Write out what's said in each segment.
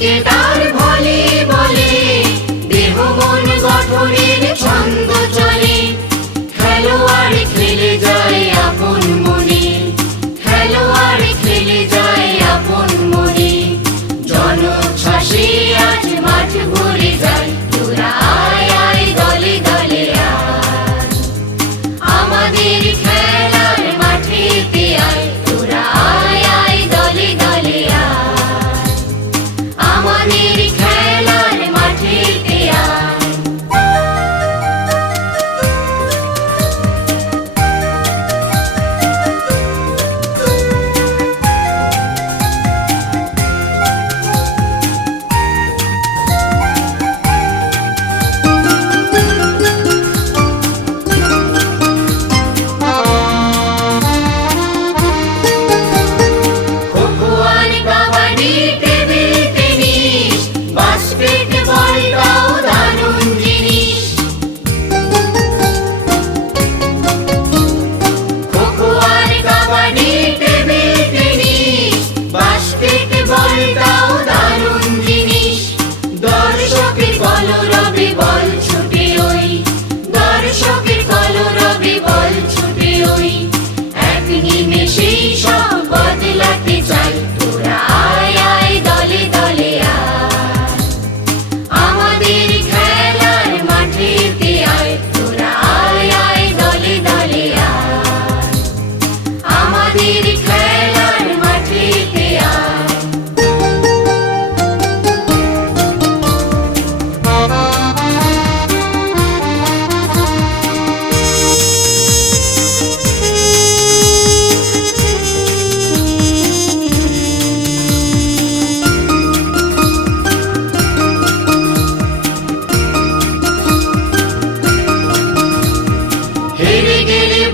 আজকে তার ভোলে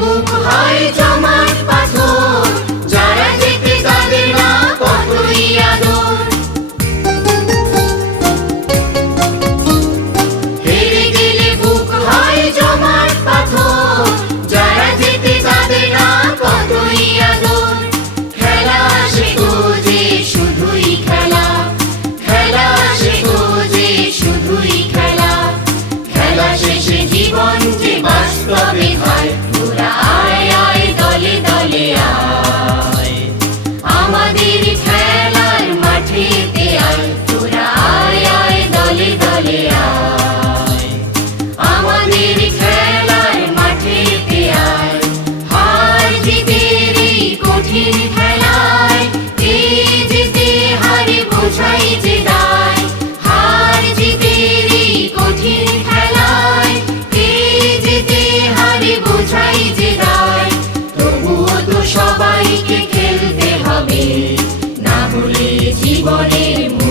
bu hay damar ভুলে জীবনের